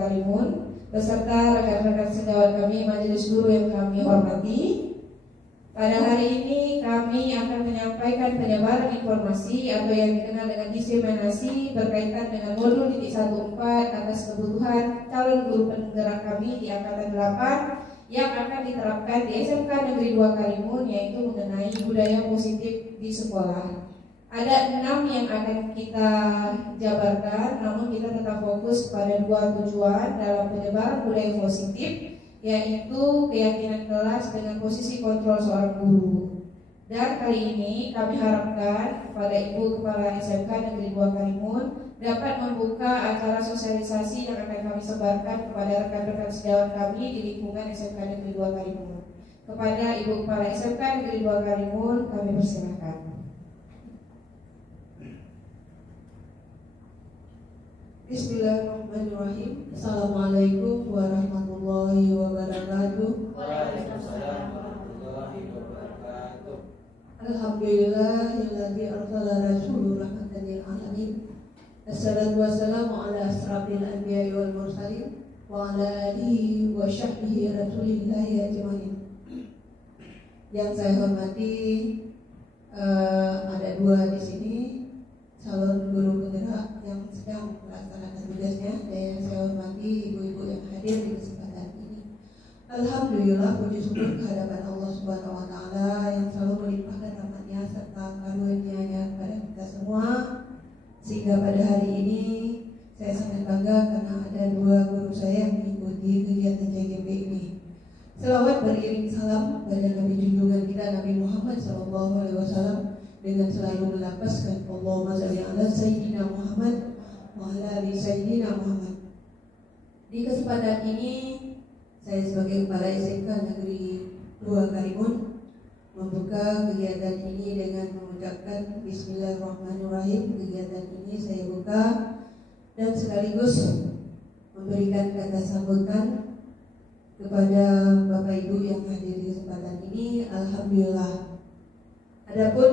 Karimun beserta rekan-rekan sejawat kami Majelis Guru yang kami hormati. Pada hari ini kami akan menyampaikan penyebaran informasi atau yang dikenal dengan diseminasi berkaitan dengan modul titik 14 atas kebutuhan calon guru penggerak kami di Angkatan 8 yang akan diterapkan di SMK Negeri 2 Karimun, yaitu mengenai budaya positif di sekolah. Ada 6 yang akan kita jabarkan, namun kita tetap fokus pada 2 tujuan dalam penyebaran budaya positif, yaitu keyakinan kelas dengan posisi kontrol seorang guru. Dan kali ini kami harapkan kepada Ibu Kepala SMK Negeri 2 Karimun dapat membuka acara sosialisasi yang akan kami sebarkan kepada rekan-rekan sejawat kami di lingkungan SMK Negeri 2 Karimun. Kepada Ibu Kepala SMK Negeri 2 Karimun kami persilakan. Bismillahirrahmanirrahim. Assalamualaikum warahmatullahi wabarakatuh. Waalaikumsalam warahmatullahi wabarakatuh. Alhamdulillahilladzi arsala rasulahu rahmatan lil alamin. Assalatu wassalamu ala asrafil anbiya'i wal mursalin wa ala alihi wa sahbihi rasulillahi ajmain. Yang saya hormati, ada 2 di sini calon guru penggerak yang sedang melaksanakan tugasnya, dan yang saya hormati ibu-ibu yang hadir di kesempatan ini. Alhamdulillah, puji syukur kehadapan Allah Subhanahu wa taala yang selalu melimpahkan rahmatnya serta karunia-Nya kepada kita semua, sehingga pada hari ini saya sangat bangga karena ada 2 guru saya yang mengikuti kegiatan CGP ini. Selawat beriring salam pada Nabi junjungan kita Nabi Muhammad SAW dengan selalu melapaskan Allahumma shalli ala Sayyidina Muhammad wa ala ali Sayyidina Muhammad. Di kesempatan ini saya sebagai Kepala SMK Negeri 2 Karimun membuka kegiatan ini dengan mengucapkan Bismillahirrahmanirrahim. Kegiatan ini saya buka dan sekaligus memberikan kata sambutan kepada Bapak Ibu yang hadir di kesempatan ini. Alhamdulillah. Adapun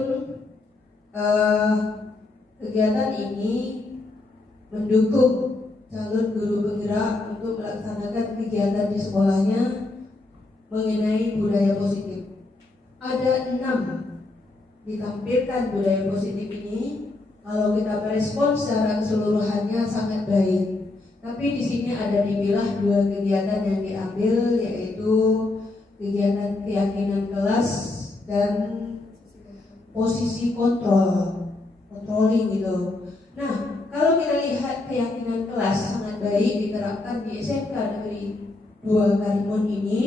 kegiatan ini mendukung calon guru penggerak untuk melaksanakan kegiatan di sekolahnya mengenai budaya positif. Ada 6 ditampilkan budaya positif ini. Kalau kita merespon secara keseluruhannya sangat baik. Tapi di sini ada dipilah 2 kegiatan yang diambil, yaitu kegiatan keyakinan kelas dan posisi controlling gitu. Nah, kalau kita lihat keyakinan kelas sangat baik diterapkan di SMK Negeri 2 Karimun ini.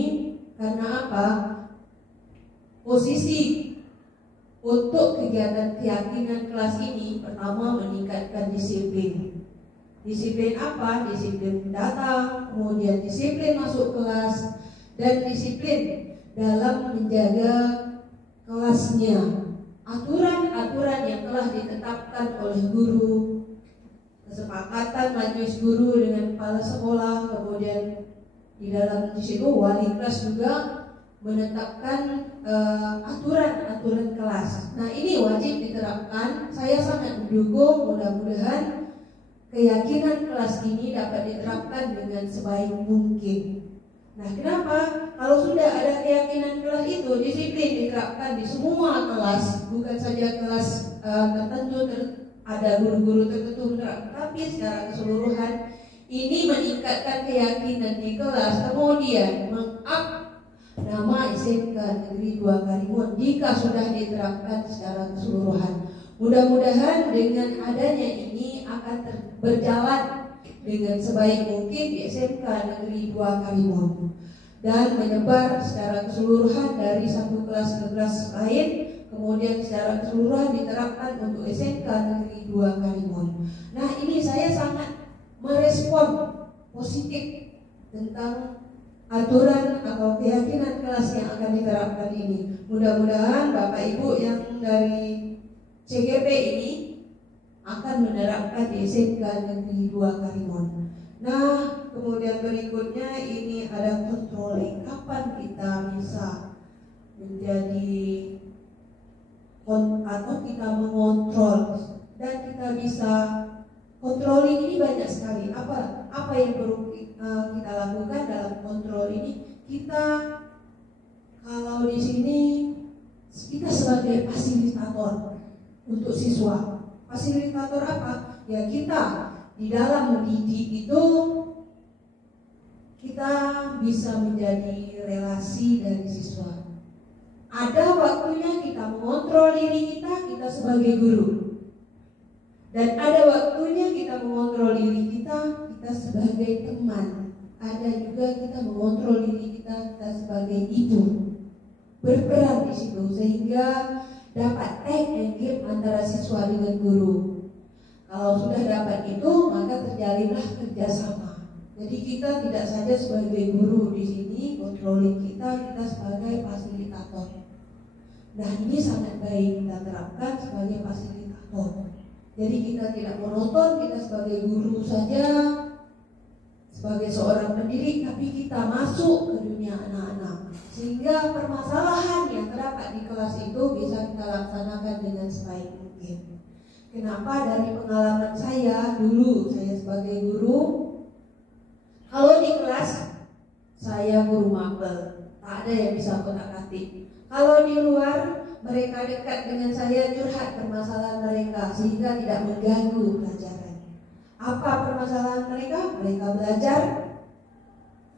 Karena apa? Posisi untuk kegiatan keyakinan kelas ini pertama meningkatkan disiplin. Disiplin apa? Disiplin datang, kemudian disiplin masuk kelas, dan disiplin dalam menjaga kelasnya. Aturan-aturan yang telah ditetapkan oleh guru, kesepakatan majelis guru dengan kepala sekolah, kemudian di dalam di situ wali kelas juga menetapkan aturan-aturan kelas. Nah, ini wajib diterapkan. Saya sangat mendukung, mudah-mudahan keyakinan kelas ini dapat diterapkan dengan sebaik mungkin. Nah, kenapa? Kalau sudah ada keyakinan kelas itu, disiplin diterapkan di semua kelas, bukan saja kelas tertentu ada guru-guru tertentu, tapi secara keseluruhan ini meningkatkan keyakinan di kelas, kemudian meng-up nama SMK Negeri 2 Karimun jika sudah diterapkan secara keseluruhan. Mudah-mudahan dengan adanya ini akan berjalan dengan sebaik mungkin di SMK Negeri 2 Karimun dan menyebar secara keseluruhan dari satu kelas ke kelas lain, kemudian secara keseluruhan diterapkan untuk SMK Negeri 2 Karimun. Nah, ini saya sangat merespon positif tentang aturan atau keyakinan kelas yang akan diterapkan ini. Mudah-mudahan Bapak Ibu yang dari CGP ini akan menerapkan di SMK Negeri 2 Karimun. Nah, kemudian berikutnya ini ada controlling. Kapan kita bisa menjadi atau kita mengontrol dan kita bisa Controlling ini banyak sekali. Apa yang perlu kita lakukan dalam kontrol ini? Kita kalau di sini kita sebagai fasilitator untuk siswa. Fasilitator apa? Ya kita di dalam mendidik itu kita bisa menjadi relasi dari siswa. Ada waktunya kita mengontrol diri kita sebagai guru. Dan ada waktunya kita mengontrol diri kita sebagai teman. Ada juga kita mengontrol diri kita sebagai ibu. Berperan di situ sehingga dapat take and give antara siswa dengan guru. Kalau sudah dapat itu, maka terjalinlah kerjasama. Jadi kita tidak saja sebagai guru di sini, controlling kita sebagai fasilitator. Nah, ini sangat baik kita terapkan sebagai fasilitator. Jadi kita tidak monoton, kita sebagai guru saja, sebagai seorang pendidik, tapi kita masuk ke dunia anak-anak. Sehingga permasalahan yang terdapat di kelas itu bisa kita laksanakan dengan sebaik mungkin. Kenapa? Dari pengalaman saya dulu, saya sebagai guru, kalau di kelas saya guru mapel, tak ada yang bisa kotak-katik. Kalau di luar mereka dekat dengan saya, curhat permasalahan mereka sehingga tidak mengganggu pelajaran. Apa permasalahan mereka? Mereka belajar,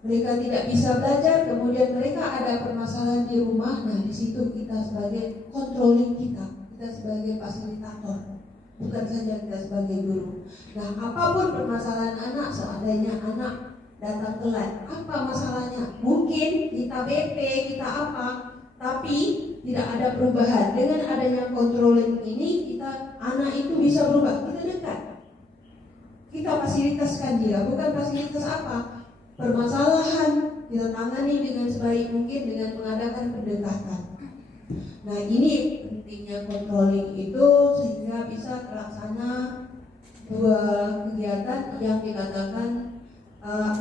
mereka tidak bisa belajar, kemudian mereka ada permasalahan di rumah. Nah, di situ kita sebagai controlling kita sebagai fasilitator, bukan saja kita sebagai guru. Nah, apapun permasalahan anak, seandainya anak datang telat, apa masalahnya? Mungkin kita BP, kita apa, tapi tidak ada perubahan. Dengan adanya controlling ini, anak itu bisa berubah. Kita dekat, kita fasilitaskan dia, bukan fasilitas apa, permasalahan kita tangani dengan sebaik mungkin dengan mengadakan pendekatan. Nah, ini pentingnya controlling itu sehingga bisa terlaksana dua kegiatan yang dikatakan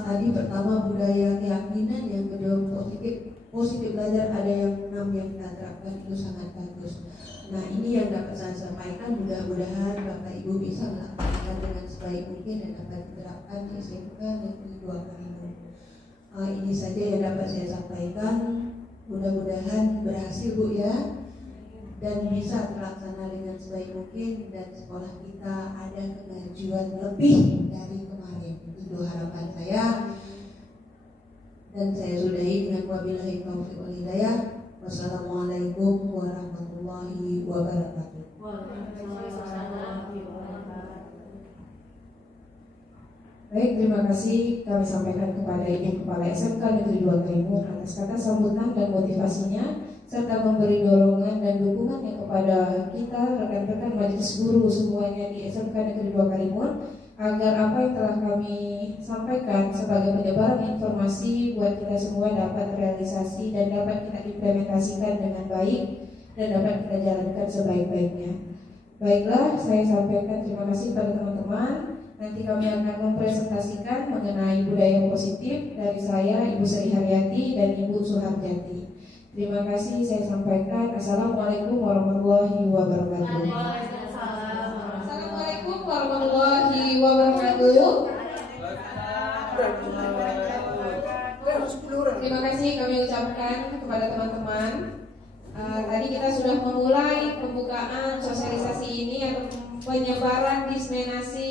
tadi, pertama budaya keyakinan, yang kedua positif belajar. Ada yang 6 yang kita terapkan, itu sangat bagus. Nah, ini yang dapat saya sampaikan. Mudah-mudahan Bapak Ibu bisa melakukan dengan sebaik mungkin dan dapat diterapkan di SMK Negeri 2 Karimun. Ini saja yang dapat saya sampaikan. Mudah-mudahan berhasil Bu ya, dan bisa terlaksana dengan sebaik mungkin, dan sekolah kita ada kemajuan lebih dari kemarin. Itu harapan saya. Dan saya sudahi dengan wabillahi taufiq wal hidayah. Wassalamualaikum warahmatullahi wabarakatuh. Baik, terima kasih kami sampaikan kepada Ibu Kepala SMK Negeri 2 Karimun atas kata sambutan dan motivasinya, serta memberi dorongan dan dukungannya kepada kita rekan-rekan majelis guru semuanya di SMK Negeri 2 Karimun, agar apa yang telah kami sampaikan sebagai penyebaran informasi buat kita semua dapat realisasi dan dapat kita implementasikan dengan baik dan dapat kita jalankan sebaik-baiknya. Baiklah, saya sampaikan terima kasih kepada teman-teman. Nanti kami akan mempresentasikan mengenai budaya positif dari saya, Ibu Sri Haryati dan Ibu Suharjati. Terima kasih, saya sampaikan. Assalamualaikum warahmatullahi wabarakatuh. Assalamualaikum warahmatullahi wabarakatuh. Terima kasih kami ucapkan kepada teman-teman. Tadi kita sudah memulai pembukaan sosialisasi ini atau penyebaran diseminasi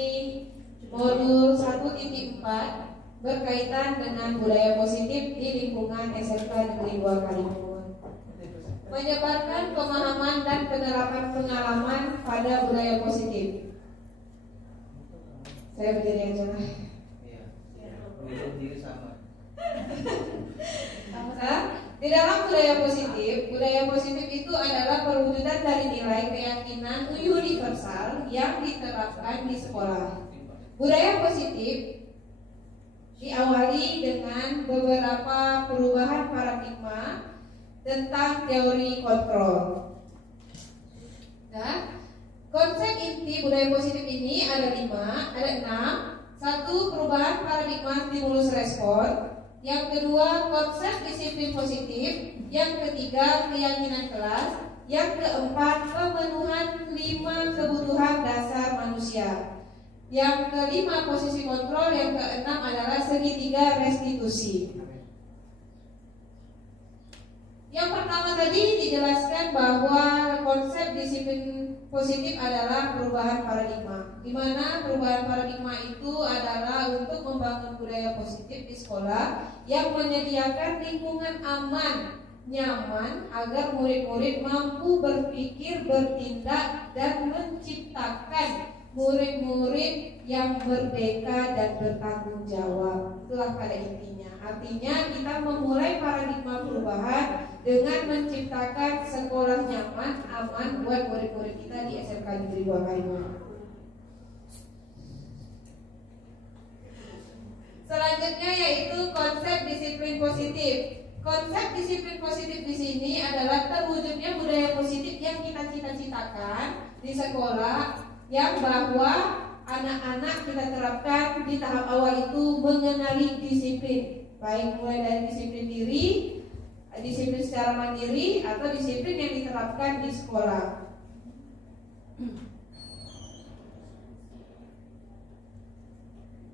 modul 1.4 berkaitan dengan budaya positif di lingkungan SMK Negeri 2 Karimun. Menyebarkan pemahaman dan penerapan pengalaman pada budaya positif. Saya berdiri aja lah. Di dalam budaya positif itu adalah perwujudan dari nilai keyakinan universal yang diterapkan di sekolah. Budaya positif diawali dengan beberapa perubahan paradigma tentang teori kontrol. Nah, konsep inti budaya positif ini ada 6. 1. Perubahan paradigma stimulus respon. Yang kedua, konsep disiplin positif. Yang ketiga, keyakinan kelas. Yang keempat, pemenuhan 5 kebutuhan dasar manusia. Yang kelima posisi kontrol, yang keenam adalah segitiga restitusi. Yang pertama tadi dijelaskan bahwa konsep disiplin positif adalah perubahan paradigma, di mana perubahan paradigma itu adalah untuk membangun budaya positif di sekolah yang menyediakan lingkungan aman, nyaman agar murid-murid mampu berpikir, bertindak, dan menciptakan murid-murid yang merdeka dan bertanggung jawab. Itulah pada intinya. Artinya kita memulai paradigma perubahan dengan menciptakan sekolah nyaman, aman buat murid-murid kita di SMK Negeri 2 Karimun. Selanjutnya yaitu konsep disiplin positif. Konsep disiplin positif di sini adalah terwujudnya budaya positif yang kita cita-citakan di sekolah, yang bahwa anak-anak kita terapkan di tahap awal itu mengenali disiplin, baik mulai dari disiplin diri, disiplin secara mandiri, atau disiplin yang diterapkan di sekolah.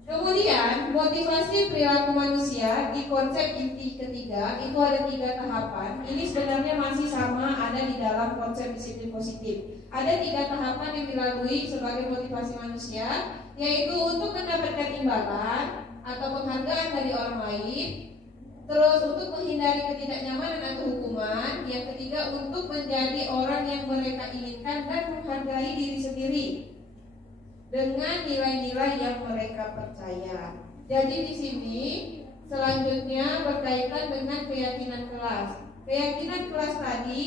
Kemudian motivasi perilaku manusia di konsep inti ketiga itu ada 3 tahapan. Ini sebenarnya masih sama ada di dalam konsep disiplin positif. Ada 3 tahapan yang dilalui sebagai motivasi manusia, yaitu untuk mendapatkan imbalan atau penghargaan dari orang lain, terus untuk menghindari ketidaknyamanan atau hukuman, yang ketiga untuk menjadi orang yang mereka inginkan dan menghargai diri sendiri dengan nilai-nilai yang mereka percaya. Jadi di sini selanjutnya berkaitan dengan keyakinan kelas. Keyakinan kelas tadi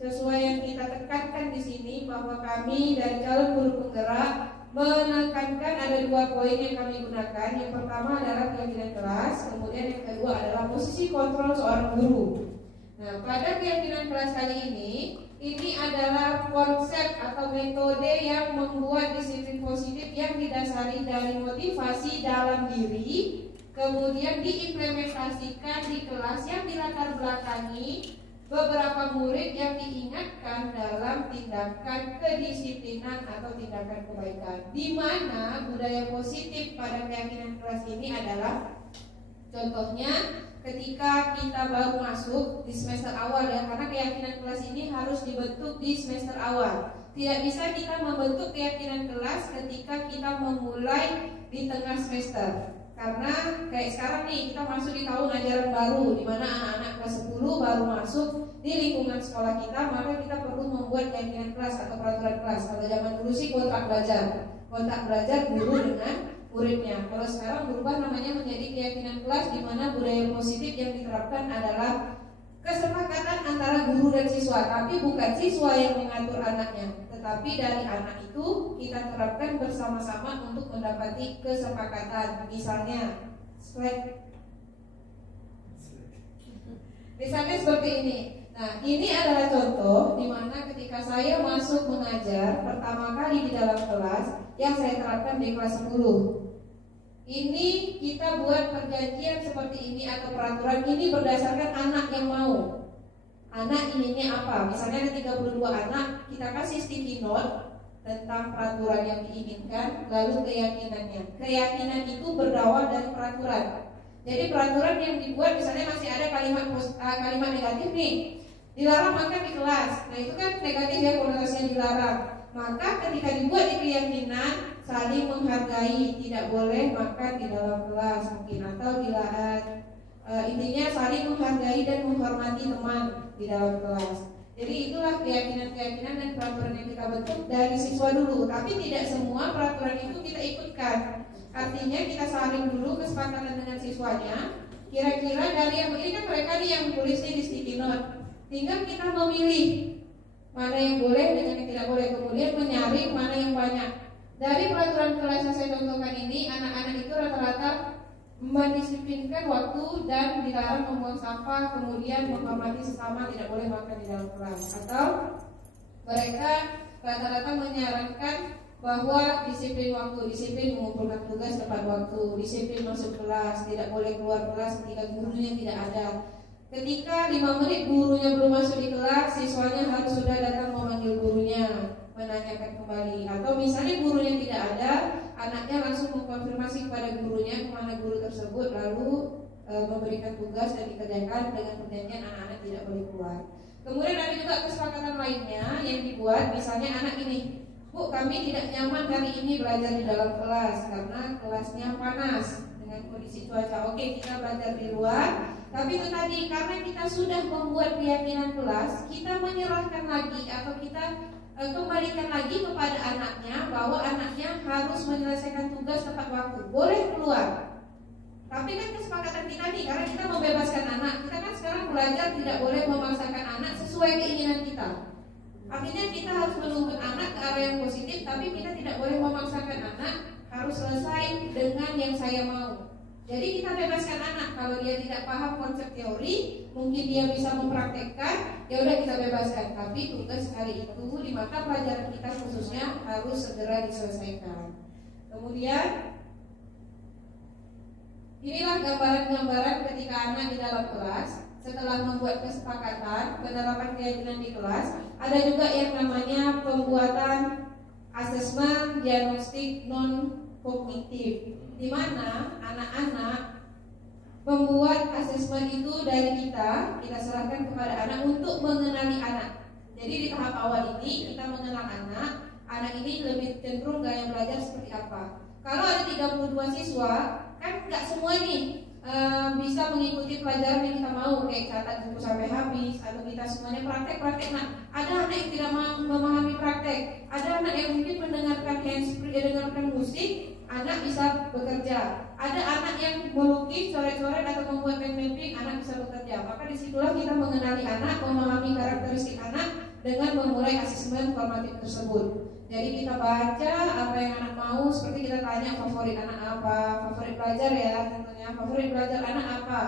sesuai yang kita tekankan di sini, bahwa kami dari calon guru penggerak menekankan ada 2 poin yang kami gunakan. Yang pertama adalah keyakinan kelas, kemudian yang kedua adalah posisi kontrol seorang guru. Nah, pada keyakinan kelas kali ini adalah konsep atau metode yang membuat disiplin positif yang didasari dari motivasi dalam diri, kemudian diimplementasikan di kelas yang dilatar belakangi beberapa murid yang diingatkan dalam tindakan kedisiplinan atau tindakan kebaikan. Di mana budaya positif pada keyakinan kelas ini adalah contohnya ketika kita baru masuk di semester awal, ya, karena keyakinan kelas ini harus dibentuk di semester awal. Tidak bisa kita membentuk keyakinan kelas ketika kita memulai di tengah semester. Karena kayak sekarang nih, kita masuk di tahun ajaran baru, di mana anak-anak kelas 10 baru masuk di lingkungan sekolah kita, maka kita perlu membuat keyakinan kelas atau peraturan kelas. Kalau zaman dulu sih kontrak belajar guru dengan muridnya. Kalau sekarang berubah namanya menjadi keyakinan kelas, di mana budaya positif yang diterapkan adalah kesepakatan antara guru dan siswa, tapi bukan siswa yang mengatur anaknya, tetapi dari anak itu kita terapkan bersama-sama untuk mendapati kesepakatan. Misalnya seperti ini. Nah, ini adalah contoh di mana ketika saya masuk mengajar pertama kali di dalam kelas yang saya terapkan di kelas 10. Ini kita buat perjanjian seperti ini atau peraturan ini berdasarkan anak yang mau. Anak inginnya apa? Misalnya ada 32 anak, kita kasih sticky note tentang peraturan yang diinginkan, lalu keyakinannya. Keyakinan itu berawal dari peraturan. Jadi peraturan yang dibuat misalnya masih ada kalimat negatif nih, dilarang makan di kelas. Nah itu kan negatif ya, konotasinya dilarang. Maka ketika dibuat di keyakinan, saling menghargai, tidak boleh makan di dalam kelas mungkin, atau intinya saling menghargai dan menghormati teman di dalam kelas. Jadi itulah keyakinan-keyakinan dan peraturan yang kita bentuk dari siswa dulu. Tapi tidak semua peraturan itu kita ikutkan. Artinya kita saling dulu kesepakatan dengan siswanya. Kira-kira dari yang ini kan mereka nih yang tulis di sticky note. Tinggal kita memilih mana yang boleh dengan yang tidak boleh, kemudian menyaring mana yang banyak. Dari peraturan kelas yang saya contohkan ini, anak-anak itu rata-rata mendisiplinkan waktu dan dilarang membuang sampah, kemudian menghormati sesama, tidak boleh makan di dalam kelas. Atau mereka rata-rata menyarankan bahwa disiplin waktu, disiplin mengumpulkan tugas tepat waktu, disiplin masuk kelas, tidak boleh keluar kelas ketika gurunya tidak ada. Ketika 5 menit gurunya belum masuk di kelas, siswanya harus sudah datang memanggil gurunya. menanyakan kembali, atau misalnya gurunya tidak ada, anaknya langsung mengkonfirmasi kepada gurunya kemana guru tersebut, lalu memberikan tugas dan dikerjakan dengan perjanjian anak-anak tidak boleh keluar. Kemudian ada juga kesepakatan lainnya yang dibuat, misalnya anak ini, Bu, kami tidak nyaman kali ini belajar di dalam kelas karena kelasnya panas dengan kondisi cuaca. Oke, kita belajar di luar. Tapi itu tadi, karena kita sudah membuat keyakinan kelas, kita menyerahkan lagi atau kita kembalikan lagi kepada anaknya bahwa anaknya harus menyelesaikan tugas tepat waktu. Boleh keluar, tapi kan kesepakatan kita nih, karena kita membebaskan anak. Kita kan sekarang belajar tidak boleh memaksakan anak sesuai keinginan kita. Artinya kita harus menuntun anak ke arah yang positif, tapi kita tidak boleh memaksakan anak harus selesai dengan yang saya mau. Jadi kita bebaskan anak, kalau dia tidak paham konsep teori, mungkin dia bisa mempraktekkan, ya udah kita bebaskan. Tapi tugas hari itu di mata pelajaran kita khususnya harus segera diselesaikan. Kemudian inilah gambaran-gambaran ketika anak di dalam kelas setelah membuat kesepakatan penerapan keyakinan di kelas. Ada juga yang namanya pembuatan asesmen diagnostik non kognitif, di mana anak-anak membuat asesmen itu dari kita serahkan kepada anak untuk mengenali anak. Jadi di tahap awal ini kita mengenal anak ini lebih cenderung gaya belajar seperti apa. Kalau ada 32 siswa, kan nggak semua nih bisa mengikuti pelajaran yang kita mau, kayak catat buku sampai habis, atau kita semuanya praktek. Nah, ada anak yang tidak memahami praktek, ada anak yang mungkin mendengarkan handsfree, dengarkan musik, anak bisa bekerja. Ada anak yang melukis, coret-coret atau membuat mapping, anak bisa bekerja. Maka disitulah kita mengenali anak, memahami karakteristik anak dengan memulai asesmen formatif tersebut. Jadi kita baca apa yang anak mau, seperti kita tanya favorit anak apa, favorit belajar ya tentunya, favorit belajar anak apa,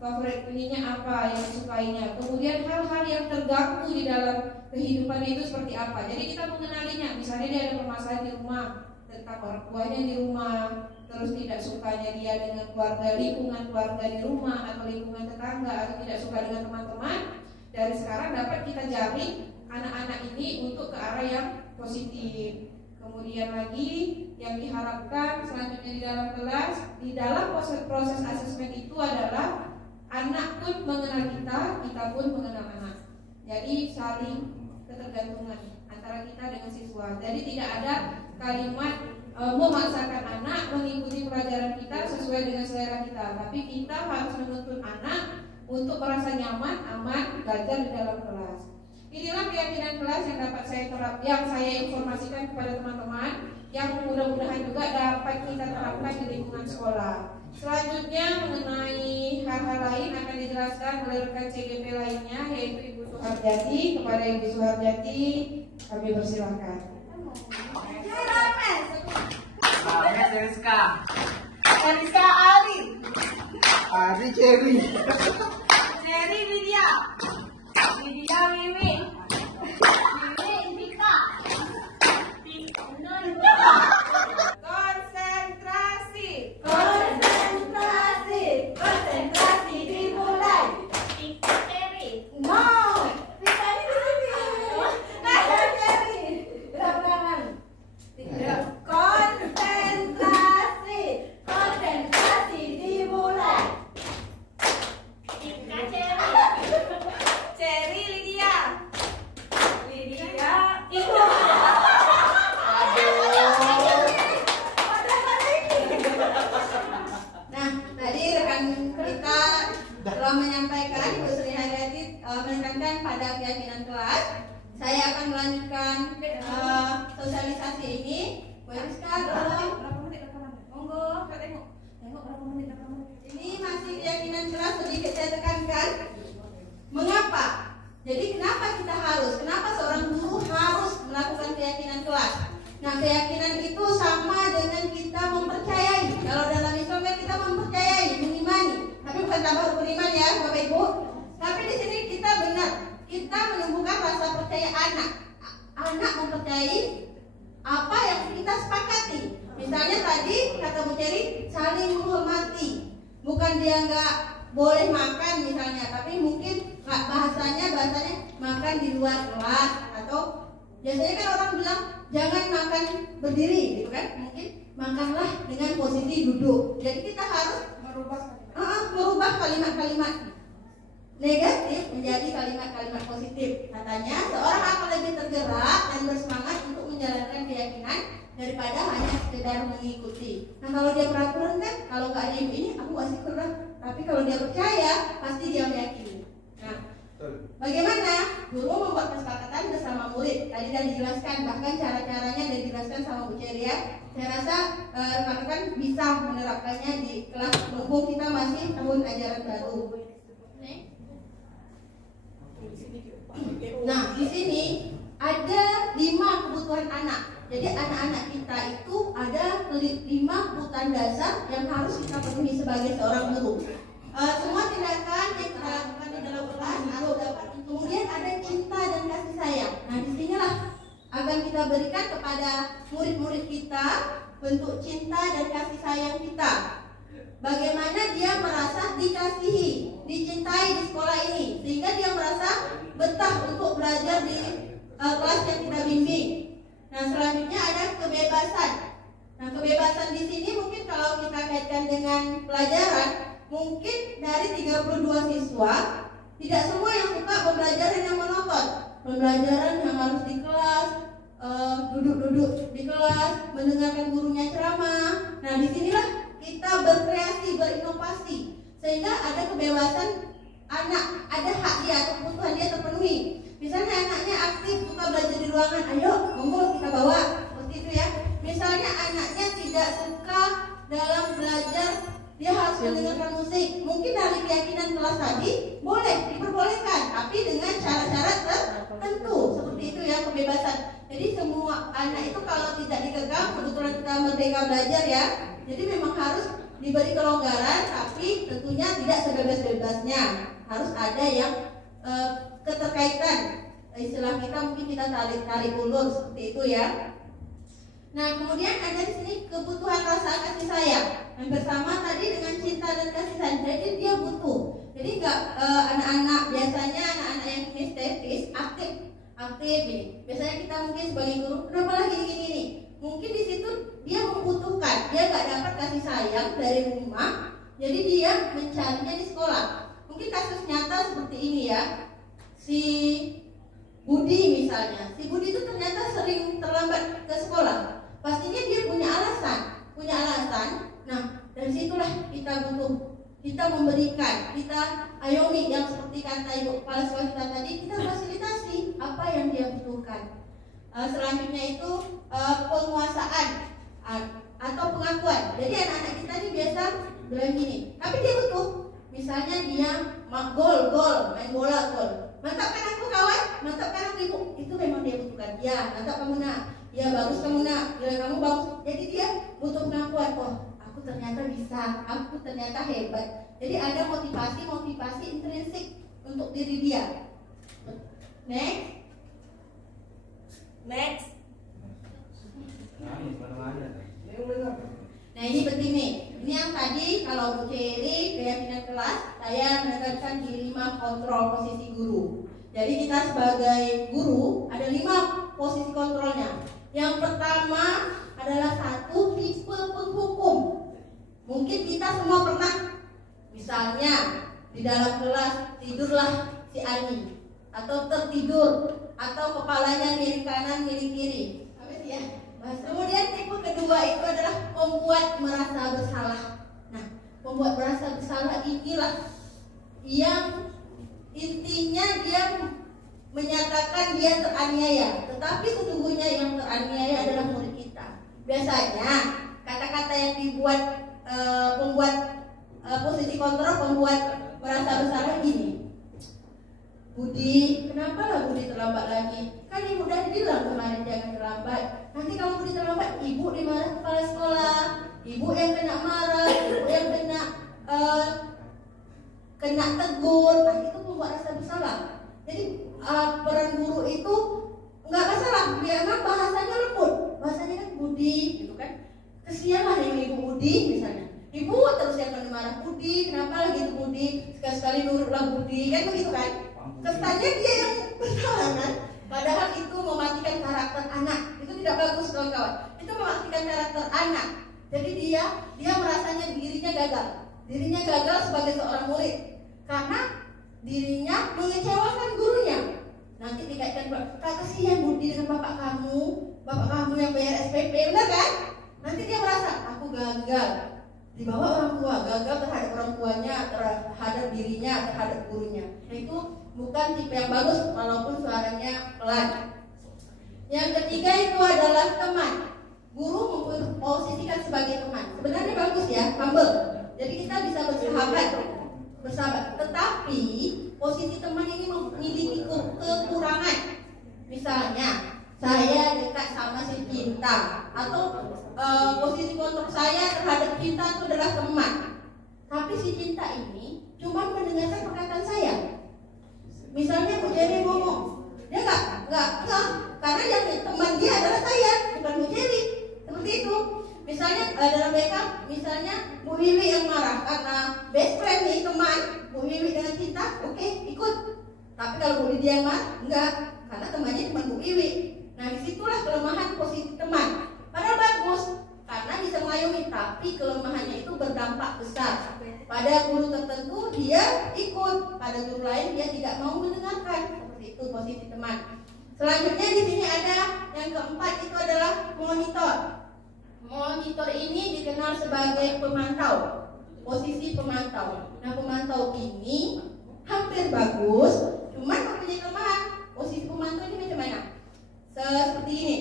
favorit ininya apa yang disukainya. Kemudian hal-hal yang terganggu di dalam kehidupan itu seperti apa. Jadi kita mengenalinya, misalnya dia ada permasalahan di rumah tentang orang tuanya di rumah, terus tidak sukanya dia dengan keluarga, lingkungan keluarga di rumah atau lingkungan tetangga, atau tidak suka dengan teman-teman. Dari sekarang dapat kita jaring anak-anak ini untuk ke arah yang positif. Kemudian lagi yang diharapkan selanjutnya di dalam kelas, di dalam proses asesmen itu adalah anak pun mengenal kita pun mengenal anak. Jadi saling ketergantungan antara kita dengan siswa. Jadi tidak ada kalimat memaksakan anak mengikuti pelajaran kita sesuai dengan selera kita, tapi kita harus menuntun anak untuk merasa nyaman, aman belajar di dalam kelas. Inilah keyakinan kelas yang dapat saya informasikan kepada teman-teman, yang mudah-mudahan juga dapat kita terapkan di lingkungan sekolah. Selanjutnya mengenai hal-hal lain akan dijelaskan oleh rekan CGP lainnya, yaitu Ibu Suharjati. Kepada Ibu Suharjati kami persilahkan. Rizka Ari Cherry Lydia Wiwi Vika konsentrasi dimulai. Cherry no Vika ini di sini. Konsentrasi dimulai. Cherry Lydia itu. Nah, tadi rekan kita telah menyampaikan, Ibu Sri Haryati menekankan pada keyakinan kelas. Saya akan melanjutkan sosialisasi ini. Bu Rizka, berapa menit rekaman? Monggo, tengok berapa menit rekaman. Ini masih keyakinan kelas, sedikit saya tekankan. Mengapa? Jadi kenapa seorang guru harus melakukan keyakinan kelas? Nah, keyakinan itu sama dengan kita mempercayai. Kalau dalam Islam kan kita mempercayai, mengimani. Tapi bukan tambah beriman ya, Bapak Ibu. Tapi di sini kita benar, kita menumbuhkan rasa percaya anak. Anak mempercayai apa yang kita sepakati. Misalnya tadi kata Bu Cherry, saling menghormati. Bukan dia nggak boleh makan misalnya, tapi mungkin bahasanya makan di luar kelas, atau Biasanya kan orang bilang jangan makan berdiri gitu kan, mungkin makanlah dengan posisi duduk. Jadi kita harus merubah kalimat-kalimat negatif menjadi kalimat-kalimat positif. Katanya seorang akan lebih tergerak dan bersemangat untuk menjalankan keyakinan daripada hanya sekedar mengikuti. Nah kalau dia peraturan kan, kalau nggak ada ini aku nggak sikut lah. Tapi kalau dia percaya pasti dia meyakini. Nah, bagaimana guru membuat kesepakatan bersama murid? Tadi sudah dijelaskan, bahkan cara-caranya sudah dijelaskan sama Bu Ceria. Saya rasa rekan-rekan bisa menerapkannya di kelas mumpung kita masih tahun ajaran baru. Nah, di sini ada 5 kebutuhan anak. Jadi anak-anak kita itu ada 5 kebutuhan dasar yang harus kita penuhi sebagai seorang guru. Semua tindakan yang kita lakukan di dalam kelas harus dapat. Kemudian ada cinta dan kasih sayang. Nah, disinilah akan kita berikan kepada murid-murid kita bentuk cinta dan kasih sayang kita. Bagaimana dia merasa dikasihi, dicintai di sekolah ini, sehingga dia merasa betah untuk belajar di kelas yang kita bimbing. Nah, selanjutnya ada kebebasan. Nah, kebebasan di sini mungkin kalau kita kaitkan dengan pelajaran, mungkin dari 32 siswa, tidak semua yang suka pembelajaran yang monoton. Pembelajaran yang harus di kelas, duduk-duduk di kelas, mendengarkan gurunya ceramah. Nah, disinilah kita berkreasi, berinovasi, sehingga ada kebebasan anak, ada hak dia atau kebutuhan dia terpenuhi. Misalnya anaknya aktif, suka belajar di ruangan, ayo monggo kita bawa, seperti itu ya. Misalnya anaknya tidak suka dalam belajar, dia harus mendengarkan musik. Mungkin dari keyakinan kelas tadi boleh diperbolehkan, tapi dengan syarat-syarat tertentu, seperti itu ya, kebebasan. Jadi semua anak itu kalau tidak dikekang, kebetulan kita merdeka belajar ya, jadi memang harus diberi kelonggaran, tapi tentunya tidak sebebas-bebasnya. Harus ada yang keterkaitan, istilah kita mungkin kita tarik ulur seperti itu ya. Nah, kemudian ada di sini kebutuhan rasa kasih sayang. Yang bersama tadi dengan cinta dan kasih sayang. Jadi dia butuh. Jadi enggak anak-anak biasanya anak-anak yang estetis aktif ini. Biasanya kita mungkin sebagai guru, kenapa lagi gini? Mungkin di situ dia membutuhkan, dia nggak dapat kasih sayang dari rumah, jadi dia mencarinya di sekolah. Mungkin kasus nyata seperti ini ya, si Budi misalnya, si Budi itu ternyata sering terlambat ke sekolah. Pastinya dia punya alasan. Nah, dari situlah kita butuh, kita memberikan, kita ayomi yang seperti kata Ibu Kepala Sekolah kita tadi, kita fasilitasi apa yang dia butuhkan. Selanjutnya itu penguasaan atau pengakuan. Jadi anak-anak kita ini biasa bilang gini, tapi dia butuh. Misalnya dia gol, main bola gol. Mantapkan aku kawan, mantapkan aku ibu. Itu memang dia butuhkan. Ya, mantap kamu nak. Ya, bagus kamu nak. Ya, kamu bagus. Jadi dia butuh pengakuan. Oh, aku ternyata bisa. Aku ternyata hebat. Jadi ada motivasi intrinsik untuk diri dia. Next. Nah, ini penting nih. Ini yang tadi kalau Bu Ceri keyakinan kelas, saya menekankan di 5 kontrol posisi guru. Jadi kita sebagai guru ada 5 posisi kontrolnya. Yang pertama adalah 1 tipe penghukum. Mungkin kita semua pernah, misalnya di dalam kelas tidurlah si Ani, atau tertidur, atau kepalanya miring kanan miring kiri. Apa sih ya? Kemudian tipe kedua itu adalah membuat merasa bersalah. Nah, membuat merasa bersalah inilah yang intinya dia menyatakan dia teraniaya, tetapi sesungguhnya yang teraniaya adalah murid kita. Biasanya kata-kata yang dibuat membuat posisi kontrol, membuat merasa bersalah gini. Budi, kenapa lah Budi terlambat lagi? Kan ibu udah bilang kemarin jangan terlambat. Nanti kalau Budi terlambat, ibu dimarah kepala sekolah, ibu yang kena marah, ibu yang kena tegur. Nah, itu membuat rasa bersalah. Jadi peran guru itu nggak masalah, memang bahasanya lembut, bahasanya kan Budi, gitu kan? Kesianlah dengan ibu Budi misalnya. Ibu terus yang kena marah Budi, kenapa lagi itu Budi? Sekali-sekali nurutlah Budi, kan begitu kan? Kesannya dia yang bersalah kan? Padahal itu mematikan karakter anak. Itu tidak bagus kawan-kawan. Itu mematikan karakter anak. Jadi dia merasanya dirinya gagal. Dirinya gagal sebagai seorang murid karena dirinya mengecewakan gurunya. Nanti dikaitkan, "Kak, kasihan Budi dengan bapak kamu yang bayar SPP," benar kan? Nanti dia merasa, aku gagal di bawah orang tua, gagal terhadap orang tuanya, terhadap dirinya, terhadap gurunya. Nah, itu bukan tipe yang bagus walaupun suaranya pelan. Yang ketiga itu adalah teman. Guru memposisikan sebagai teman. Sebenarnya bagus ya, humble. Jadi kita bisa bersahabat. Tetapi posisi teman ini memiliki kekurangan. Misalnya saya dekat sama si Cinta, atau posisi kontrol saya terhadap Cinta itu adalah teman. Tapi si Cinta ini cuma mendengarkan perkataan saya. Misalnya Bu Jerry ngomong, dia nggak, karena yang teman dia adalah saya, bukan Bu Jerry. Seperti itu. Misalnya dalam backup, misalnya Bu Wiwi yang marah karena best friend nih, teman Bu Wiwi dengan Cinta, oke, ikut. Tapi kalau Bu Lydia yang marah, enggak, karena temannya cuma Bu Wiwi. Nah, disitulah kelemahan posisi teman. Padahal bagus, karena bisa mengayomi, tapi kelemahannya itu berdampak besar. Pada guru tertentu dia ikut, pada guru lain dia tidak mau mendengarkan. Seperti itu posisi teman. Selanjutnya di sini ada yang keempat, itu adalah monitor. Monitor ini dikenal sebagai pemantau, posisi pemantau. Nah, pemantau ini hampir bagus, cuma mempunyai kelemahan. Posisi pemantau ini macam mana? Seperti ini.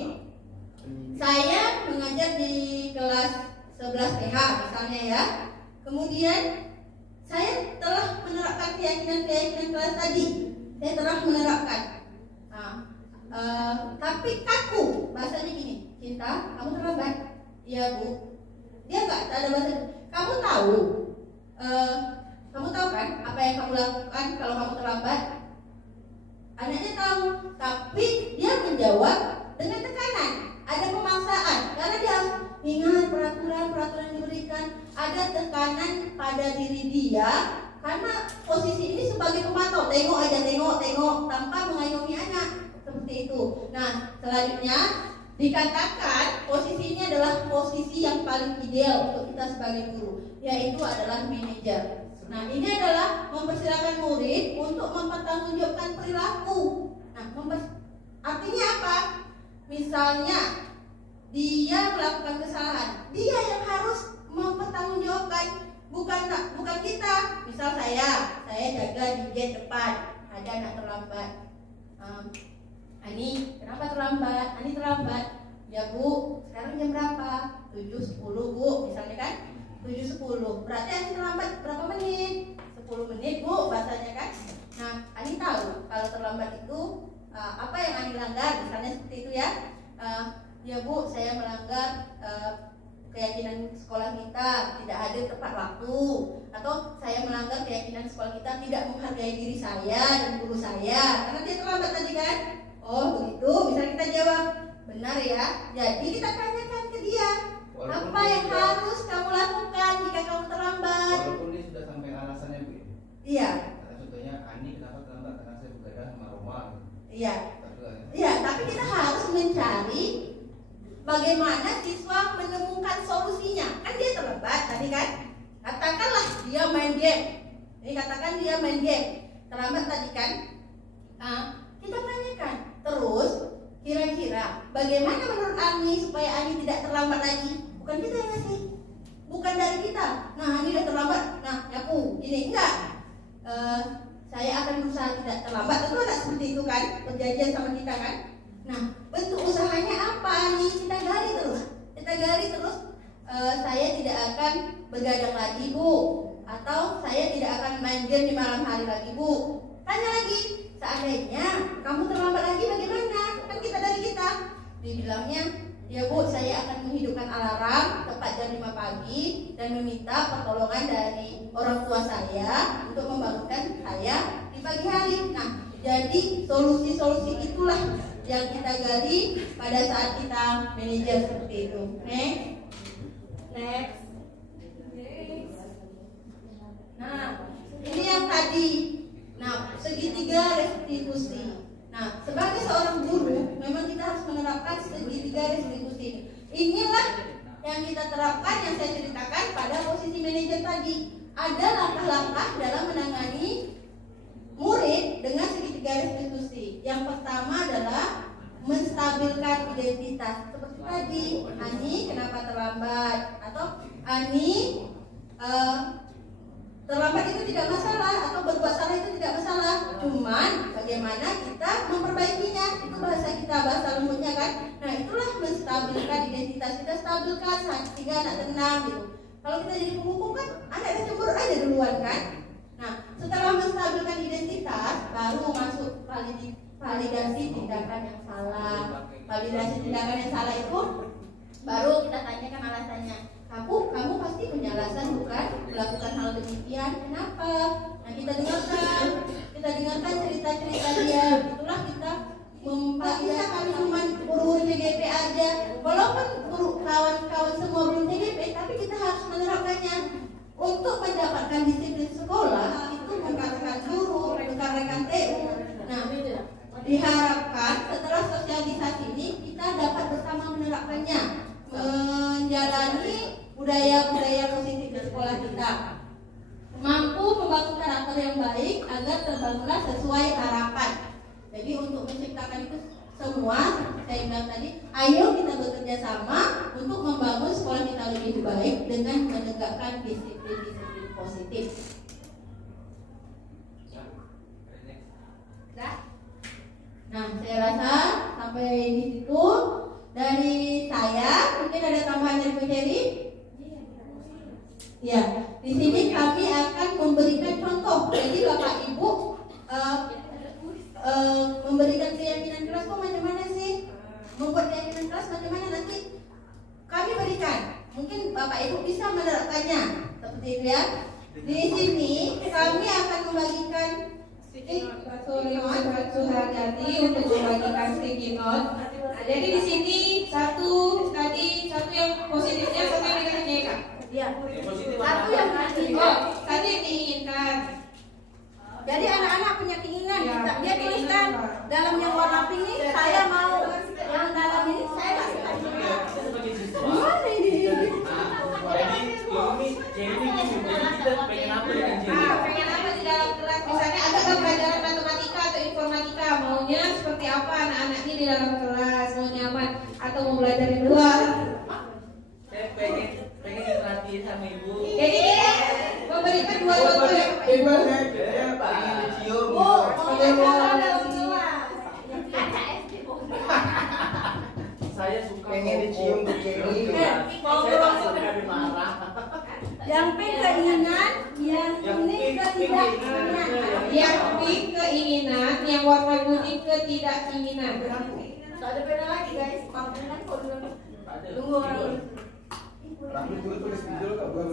Saya mengajar di kelas 11 PH misalnya ya. Kemudian saya telah menerapkan keyakinan kelas tadi. Saya telah menerapkan. Tapi kaku, bahasanya gini, Cinta, kamu terlambat. Iya Bu. Dia nggak ada bahasa. Kamu tahu kan apa yang kamu lakukan kalau kamu terlambat? Anaknya tahu, tapi dia menjawab dengan tekanan. Ada pemaksaan karena dia harus ingat peraturan yang diberikan. Ada tekanan pada diri dia karena posisi ini sebagai pemantau. Tengok aja, tengok tanpa mengayomi anak. Seperti itu. Nah, selanjutnya dikatakan posisi ini adalah posisi yang paling ideal untuk kita sebagai guru, yaitu adalah manajer. Nah, ini adalah mempersilahkan murid untuk mempertanggungjawabkan perilaku. Nah, artinya apa? Misalnya dia melakukan kesalahan, dia yang harus mempertanggungjawabkan, bukan kita. Misal saya jaga di gate depan, ada anak terlambat. Ani, kenapa terlambat? Ani terlambat. Ya Bu, sekarang jam berapa? 7.10 Bu, misalnya kan? 7.10. Berarti Ani terlambat berapa menit? 10 menit Bu, bahasanya kan? Nah, Ani tahu kalau terlambat itu apa yang Ani langgar, misalnya seperti itu ya. Ya Bu, saya melanggar keyakinan sekolah kita tidak hadir tepat waktu, atau saya melanggar keyakinan sekolah kita tidak menghargai diri saya dan guru saya karena dia terlambat tadi kan. Oh begitu, misalnya kita jawab benar ya. Jadi kita tanyakan ke dia, apa yang harus kamu lakukan jika kamu terlambat. Walaupun dia sudah sampai alasannya Bu. Iya. Contohnya Ani kenapa terlambat, karena saya begadang sama Roma. Iya. Iya, tapi kita harus mencari bagaimana siswa menemukan solusinya. Kan dia terlambat tadi kan. Katakanlah dia main game. Ini katakan dia main game. Terlambat tadi kan. Kita tanyakan. Terus kira-kira bagaimana menurut Ani supaya Ani tidak terlambat lagi? Bukan kita yang ngasih. Bukan dari kita. Nah, Ani udah terlambat. Nah, nyapu. Ini enggak. Saya akan berusaha tidak terlambat. Tentu ada seperti itu kan, perjanjian sama kita kan. Nah, bentuk usahanya apa nih? Kita gali terus. Saya tidak akan begadang lagi Bu, atau saya tidak akan main game di malam hari lagi Bu. Tanya lagi, seandainya kamu terlambat lagi bagaimana? Kan kita dari kita. Dibilangnya, ya Bu, saya akan menghidupkan alarm tepat jam 5 pagi dan meminta pertolongan dari orang tua saya untuk membangunkan saya di pagi hari. Nah, jadi solusi-solusi itulah yang kita gali pada saat kita manajer seperti itu. Next. Nah, ini yang tadi. Nah, segitiga restitusi. Nah, Nah, sebagai seorang guru, memang kita harus menerapkan segitiga restitusi. Inilah yang kita terapkan, yang saya ceritakan pada posisi manajer tadi. Ada langkah-langkah dalam menangani murid dengan segitiga restitusi. Yang pertama adalah menstabilkan identitas. Seperti tadi, Ani kenapa terlambat? Atau Ani terlambat itu tidak masalah, atau berbuat salah itu tidak masalah. Cuman bagaimana kita memperbaikinya, itu bahasa kita, bahasa lembutnya kan. Nah, itulah menstabilkan identitas. Kita stabilkan sehingga anak tenang gitu. Kalau kita jadi penghukum kan, anak cemburu aja duluan kan. Nah, setelah menstabilkan identitas, baru masuk validasi tindakan yang salah. Validasi tindakan yang salah itu baru kita tanyakan alasannya. Kamu pasti punya alasan bukan melakukan hal demikian. Kenapa? Nah, kita dengarkan cerita-cerita dia. Itulah kita bisa kami cuma guru CGP aja. Walaupun kawan-kawan semua belum CGP, tapi kita harus menerapkannya. Untuk mendapatkan disiplin sekolah itu bukan rekan guru, bukan rekan TU. Nah, diharapkan setelah sosialisasi ini kita dapat bersama menerapkannya, menjalani budaya-budaya positif di sekolah kita, mampu membangun karakter yang baik agar terbangunlah sesuai harapan. Jadi untuk menciptakan itu semua, saya bilang tadi, ayo kita bekerja sama untuk membangun sekolah kita lebih baik dengan menegakkan disiplin-disiplin positif. Nah, saya rasa sampai di situ dari saya. Mungkin ada tambahan dari Bu Cherry? Ya, di sini kami akan memberikan contoh. Jadi Bapak Ibu memberikan keyakinan kelas kok macam mana sih? Membuat keyakinan kelas macam mana nanti kami berikan. Mungkin Bapak Ibu bisa menerapkannya seperti itu ya. Di sini kami akan membagikan hati untuk membagikan sticky note. Jadi di sini satu yang positifnya, satu yang negatifnya. Ya. Satu yang Satu yang diinginkan. Jadi anak-anak punya keinginan, dia tuliskan dalam yang warna pink ini saya mau, yang dalam ini saya nggak suka. Mana ini? Jadi kita pengen apa dengan Jenny? Pengen apa di dalam kelas? Misalnya ada pelajaran matematika atau informatika, maunya seperti apa anak-anak ini di dalam kelas? Mau nyaman atau mau belajar di luar? Saya pengen diperhatiin sama ibu. Jadi kita memberikan dua contoh yang Pengen dicium. Saya suka pengen dicium Bu Jenny. Saya tak suka dimarah. Yang pink keinginan, yang kuning ketidakinginan. yang pink keinginan, yang warna kuning ketidakinginan. Tak ada beda lagi guys. Tunggu orang.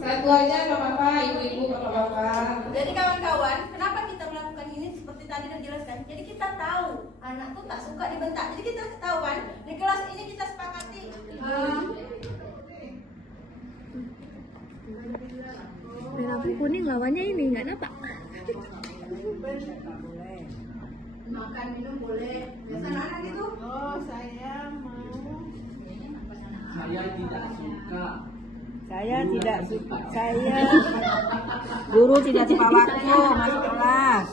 Satu aja nggak apa-apa, ibu-ibu bapak-bapak. Jadi kawan-kawan, kenapa kita melakukan ini seperti tadi dijelaskan? Jadi kita tahu anak tuh tak suka dibentak. Jadi kita ketahuan di kelas ini kita sepakati. Merah kuning lawannya ini nggak nampak. Makan minum boleh. Biasa anak itu. Oh, saya mau. Saya tidak suka. Saya tidak suka. Saya guru tidak suka waktu masuk kelas.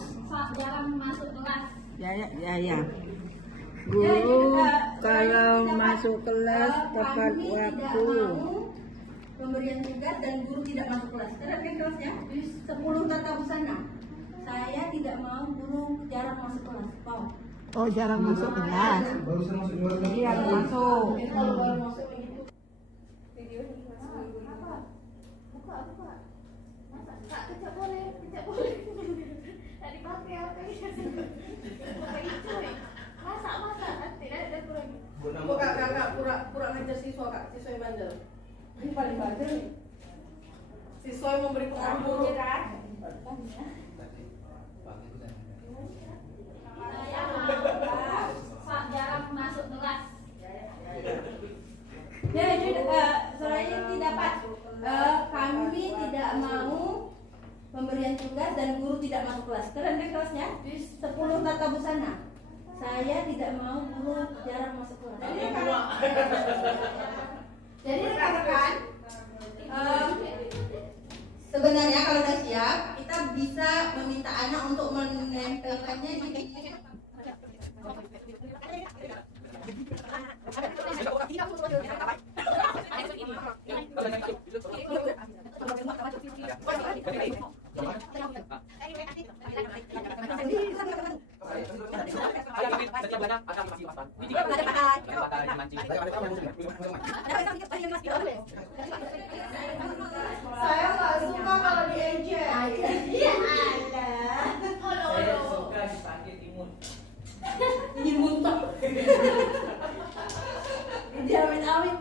Jarang masuk kelas. Ya. Guru kalau masuk kelas tepat waktu. Pemberian tugas dan guru tidak masuk kelas. Terus kelasnya 10 tata busana. Saya tidak mau guru jarang masuk kelas. Wow. Oh, jarang masuk kelas. Barusan masuk dua Jadi harus masuk. Kalau baru masuk begitu. Buka. Kak, kecap boleh. Tak dipakai apa ini. Pakai hijau ya. Masak. Tidak ada kurang. Kok kakak pura ngajar siswa kak, siswa yang bandel. Ini paling bandel nih. Siswa yang memberi pengaruh buruk. Pak jarang masuk kelas. Ya, jadi soalnya tidak Pak. Kami tidak mau pemberian tugas dan guru tidak masuk kelas. Terus kelasnya 10 tata busana. Saya tidak mau guru jarang masuk kelas. Jadi rekan-rekan, sebenarnya kalau udah siap, kita bisa meminta anak untuk menempelkannya di Saya nggak suka kalau diejek. Iya Saya suka dipakai timun. ingin muntah. Diawet-awet.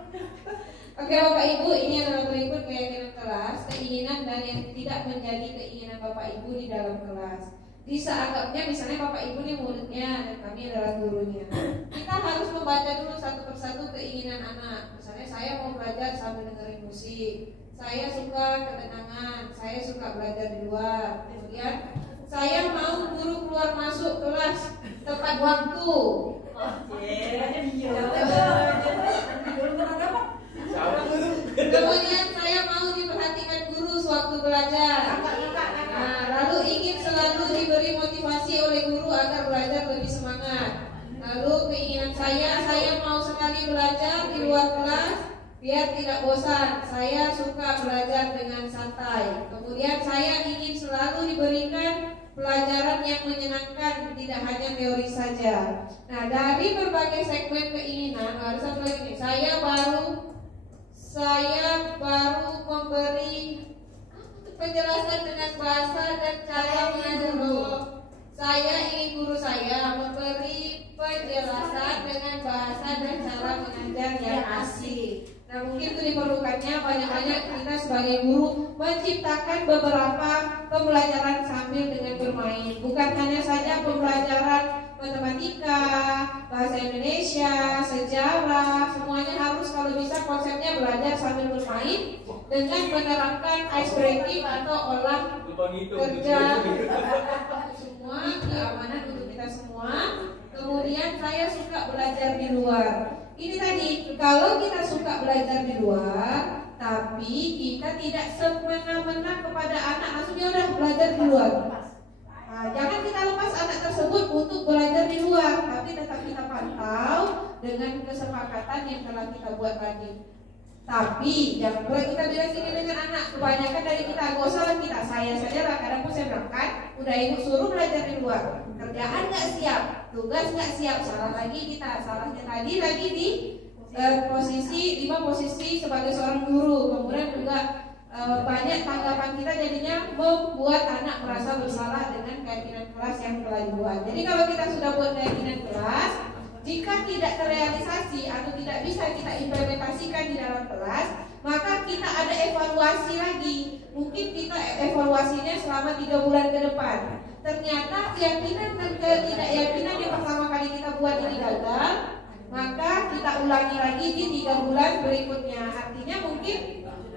Oke Bapak Ibu, ini adalah berikut keyakinan kelas, keinginan dan yang tidak menjadi keinginan Bapak Ibu di dalam kelas. Bisa anggapnya misalnya Bapak Ibu ini muridnya dan kami adalah gurunya. Kita harus membaca dulu satu persatu keinginan anak. Misalnya saya mau belajar sambil dengerin musik. Saya suka ketenangan, saya suka belajar di luar. Kemudian saya mau guru keluar masuk kelas tepat waktu. Kemudian saya mau diperhatikan guru sewaktu belajar. Nah, lalu ingin selalu diberi motivasi oleh guru agar belajar lebih semangat. Lalu keinginan saya mau sekali belajar di luar kelas biar tidak bosan. Saya suka belajar dengan santai. Kemudian saya ingin selalu diberikan pelajaran yang menyenangkan, tidak hanya teori saja. Nah, dari berbagai segmen keinginan, harus satu lagi nih. Saya baru memberi penjelasan dengan bahasa dan cara mengajar. Saya ingin guru saya memberi penjelasan dengan bahasa dan cara mengajar yang asik. Nah, mungkin itu diperlukannya banyak-banyak kita sebagai guru menciptakan beberapa pembelajaran sambil dengan bermain. Bukan hanya saja pembelajaran matematika, bahasa Indonesia, sejarah, semuanya harus kalau bisa konsepnya belajar sambil bermain dengan menerapkan ice breaking atau olah kerja semua keamanan untuk kita semua. Kemudian saya suka belajar di luar. Ini tadi, kalau kita suka belajar di luar, tapi kita tidak semena-mena kepada anak, maksudnya udah belajar di luar. Nah, jangan kita lepas anak tersebut untuk belajar di luar, tapi tetap kita pantau dengan kesepakatan yang telah kita buat tadi. Tapi jangan pula kita bilang gini dengan anak, kebanyakan dari kita, gak usah lah kita, saya saja lah, kadang pun saya berangkat, udah ibu suruh belajar di luar, kerjaan gak siap, tugas gak siap, salah lagi kita, salahnya tadi lagi di posisi sebagai seorang guru. Kemudian juga banyak tanggapan kita jadinya membuat anak merasa bersalah dengan keyakinan kelas yang telah dibuat. Jadi kalau kita sudah buat keyakinan kelas, jika tidak terrealisasi atau tidak bisa kita implementasikan di dalam kelas, maka kita ada evaluasi lagi. Mungkin kita evaluasinya selama 3 bulan ke depan. Ternyata keyakinan dan ketidakyakinan yang pertama kali kita buat ini gagal, maka kita ulangi lagi di 3 bulan berikutnya. Artinya mungkin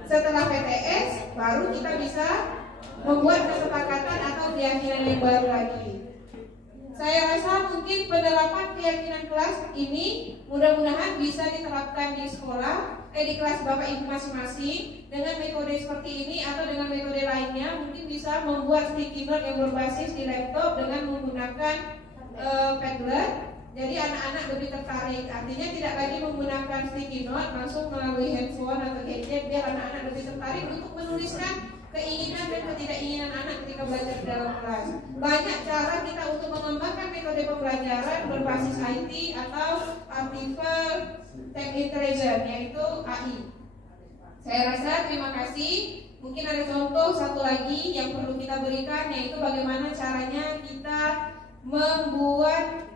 setelah PTS baru kita bisa membuat kesepakatan atau keyakinan yang baru lagi. Saya rasa mungkin penerapan keyakinan kelas ini mudah-mudahan bisa diterapkan di sekolah, di kelas Bapak Ibu masing-masing dengan metode seperti ini atau dengan metode lainnya. Mungkin bisa membuat sticky note yang berbasis di laptop dengan menggunakan Padlet. Jadi anak-anak lebih tertarik. Artinya tidak lagi menggunakan sticky note langsung melalui handphone atau gadget, biar anak-anak lebih tertarik untuk menuliskan keinginan dan ketidakinginan anak ketika belajar di dalam kelas. Banyak cara kita untuk mengembangkan metode pembelajaran berbasis IT atau Artificial Intelligence, yaitu AI. Saya rasa terima kasih. Mungkin ada contoh satu lagi yang perlu kita berikan, yaitu bagaimana caranya kita membuat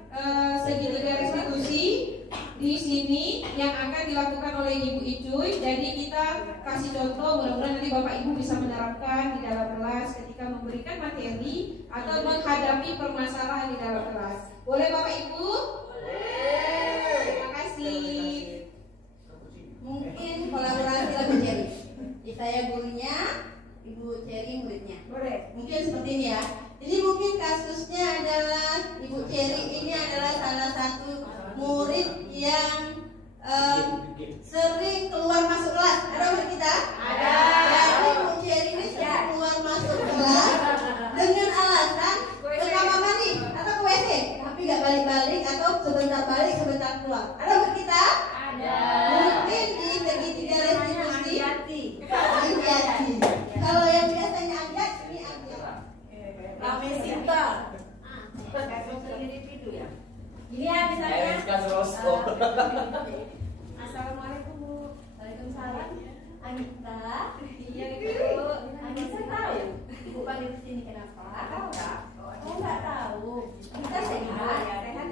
segitiga restitusi di sini yang akan dilakukan oleh Ibu Icuy. Jadi kita kasih contoh, mudah-mudahan nanti Bapak Ibu bisa menerapkan di dalam kelas ketika memberikan materi atau menghadapi permasalahan di dalam kelas. Boleh Bapak Ibu? Boleh. Terima kasih. Mungkin kolaborasi lebih jadi. Saya gurunya, Ibu Cherry muridnya. Boleh. Mungkin seperti ini ya. Jadi mungkin kasusnya adalah Ibu Cherry ini adalah salah Kami Sinta. Ini ya misalnya. Assalamualaikum Bu. Waalaikumsalam. Anita. Iya Ibu. Anita tahu. Ibu panggil ke sini kenapa? Tahu enggak? Oh enggak tahu. Kita sehat. Anita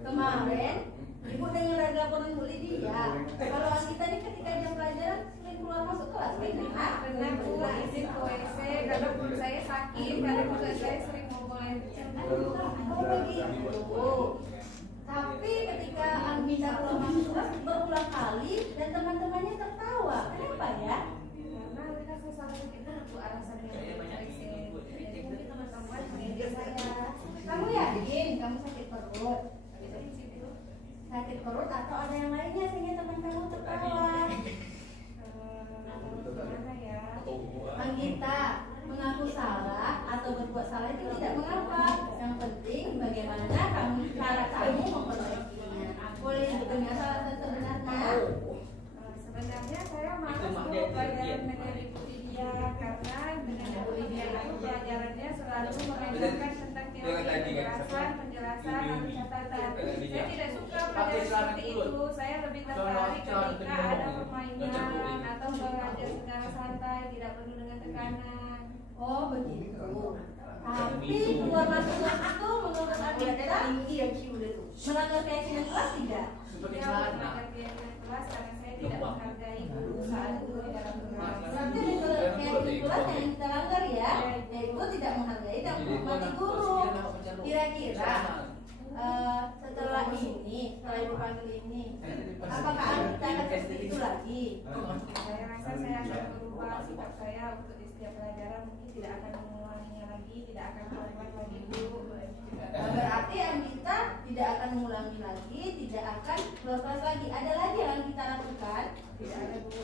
kemarin Ibu dengar ada laporan Bu Lydia. Kalau Anita ini ketika jam pelajaran sering keluar masuk kelas, Pernah Bu, izin ke WC karena perut saya sakit, karena juga saya sering ngomong air kecil. Oh begitu. Tapi ketika Anita keluar masuk kelas berulang kali dan teman-temannya tertawa. Kenapa ya? Karena mereka saya salah pikir Bu alasannya WC. Jadi mungkin teman-teman mengejek saya. Kamu yakin kamu sakit perut? Sakit perut atau ada yang lainnya sehingga teman kamu tertawa? Gimana ya? Anggita, mengaku salah atau berbuat salah itu tidak mengapa. Yang penting bagaimana cara kamu memperbaikinya. Boleh didengar alasan sebenarnya? Sebenarnya saya malas Bu pelajaran dengan Ibu Lydia karena dengan Ibu Lydia itu pelajarannya selalu mengajarkan tentang teori, penjelasan, lalu catatan. Saya tidak suka pelajaran seperti itu. Saya lebih tertarik ketika ada permainan atau belajar secara santai, tidak perlu dengan tekanan. Oh begitu. Tapi keluar masuk kelas itu menurut Anggita melanggar keyakinan kelas tidak? Ya, melanggar keyakinan kelas karena saya tidak menghargai guru saat itu di dalam kelas. Berarti keyakinan kelas yang kita langgar ya, yaitu tidak menghargai dan menghormati guru. Kira-kira setelah Ibu panggil ini, apakah Anggita akan seperti itu lagi? Saya rasa saya akan berubah sikap saya untuk di setiap pelajaran, mungkin tidak akan mengulanginya lagi, tidak akan melakukan lagi Bu. Berarti Anggita tidak akan mengulangi lagi, tidak akan keluar kelas lagi. Ada lagi yang kita lakukan? Tidak ada Bu.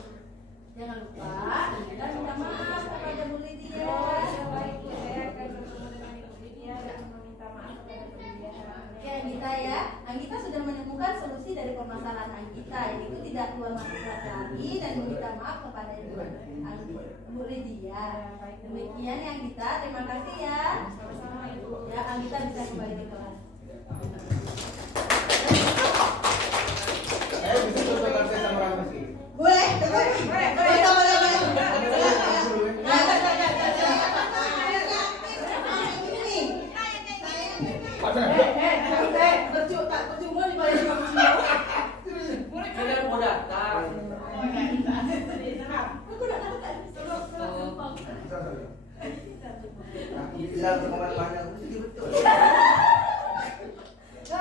Jangan lupa Anggita minta maaf kepada Bu Lydia. Oh, baik Bu, saya akan bertemu dengan Ibu Lydia dan meminta maaf kepada Bu Lydia. Ya Anggita ya, Anggita sudah menemukan solusi dari permasalahan Anggita, yaitu tidak keluar masuk kelas lagi dan meminta maaf kepada Bu Lydia. Demikian ya Anggita, terima kasih ya. Sama-sama Ibu. Ya Anggita bisa kembali ke kelas. Bisa tutup saya sama Rama sih. Boleh? Percuma di balik kamu. Saya mau datang. Bilang ke kemana-mana, itu betul. Gak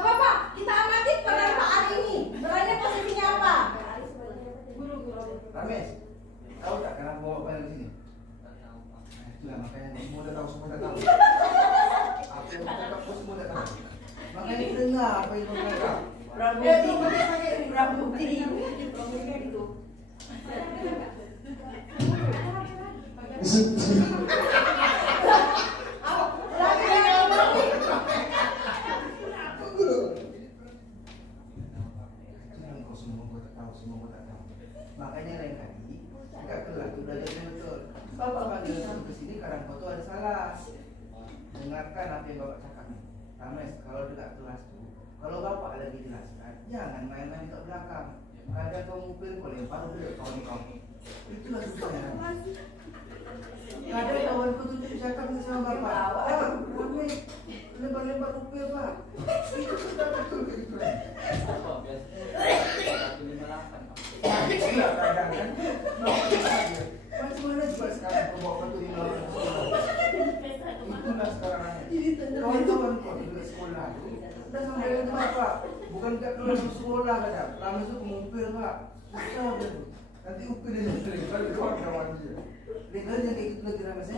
apa-apa, kita amati pendampaan ini. Berada posisinya apa? Rames, tahu tak kenapa bawa panel di sini? Itulah makanya semua dah tahu, semua dah tahu. Apa yang kita tahu semua dah tahu. Makanya dengar apa yang kau cakap. Prabuti itu. Makanya lain kali enggak kelas tu belajar betul. Bapak panggil kamu ke sini kadang kau tu ada salah. Dengarkan apa yang bapak cakap ni. Rames, kalau dekat kelas tu, kalau bapak lagi jelaskan, jangan main-main kat belakang. Kadang kau ngupil kau lempar dulu kawan-kawan. Itulah susahnya. Kadang kawan kau tu cakap ni sama bapak. Rames, lempar-lempar ngupil pak. Itu sudah betul begitu. Iya kadang kan. Macam mana juga sekarang kau bawa batu di belakang sekolah. Itulah sekarang. Kawan-kawan kau di sekolah tu dah sampai dengan bapak. Bukan kat keluar sekolah kadang. Lama tu mengumpil pak. Susah dia tu. Nanti upil dia sendiri. Kalau kawan-kawan dia. Dia kali yang kayak gitu lagi Rames.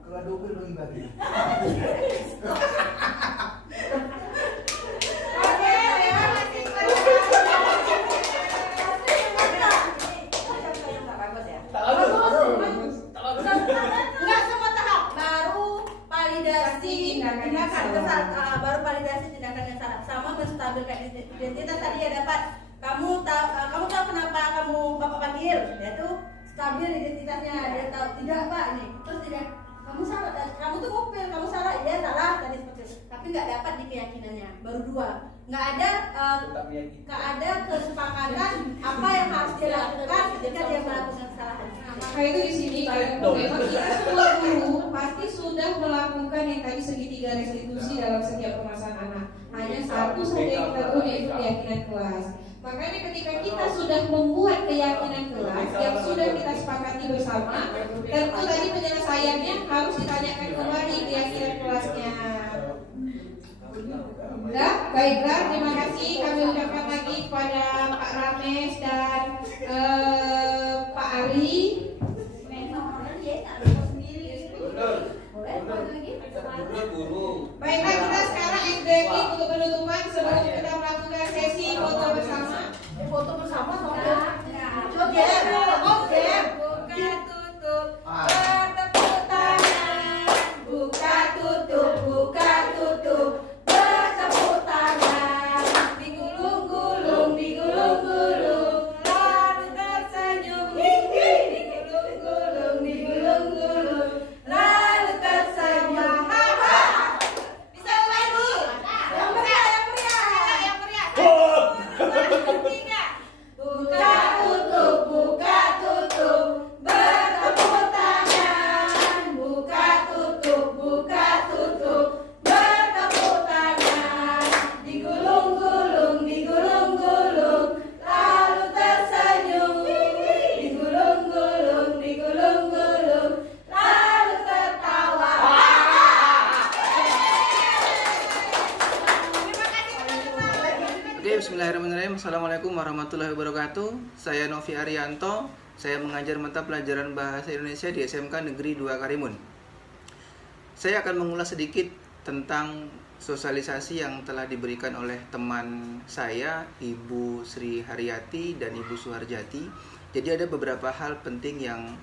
Kalau ada upil bagi-bagi. Baru validasi tindakan yang salah sama menstabilkan identitas tadi ya dapat. Kamu tahu kenapa bapak panggil? Yaitu stabil identitasnya. Dia tahu tidak pak ini. Terus tidak kamu tuh ngupil, kamu salah, iya salah tadi seperti itu. Tapi nggak dapat di keyakinannya, baru 2. Nggak ada kesepakatan apa yang harus dilakukan ketika dia melakukan kesalahan. Maka itu di sini memang kita semua guru pasti sudah melakukan yang tadi segitiga restitusi dalam setiap permasalahan anak. Hanya satu saja yang kita tahu yaitu keyakinan kelas. Makanya ketika kita sudah membuat keyakinan kelas yang sudah kita sepakati bersama, tentu tadi penyelesaiannya harus ditanyakan kembali keyakinan kelasnya. Udah, baiklah, terima kasih. Kami ucapkan lagi kepada Pak Rames dan Pak Ari. Baiklah, kita sekarang breaking untuk penutupan sebelum kita melakukan sesi foto bersama. Foto bersama Oke. Buka tutup. bertepuk tangan, buka tutup, bertepuk tangan, digulung-gulung, lalu tersenyum, digulung-gulung, lalu tersenyum. Bisa mulai dulu. Yang meriah. Ketiga. Buka tutup, bertepuk tangan, buka tutup, bertepuk tangan, digulung-gulung, lalu tersenyum, digulung-gulung, lalu tertawa. Oke, bismillahirrahmanirrahim. Assalamualaikum warahmatullahi wabarakatuh. Saya Novi Arianto. Saya mengajar mata pelajaran Bahasa Indonesia di SMK Negeri 2 Karimun. Saya akan mengulas sedikit tentang sosialisasi yang telah diberikan oleh teman saya, Ibu Sri Haryati dan Ibu Suharjati. Jadi ada beberapa hal penting yang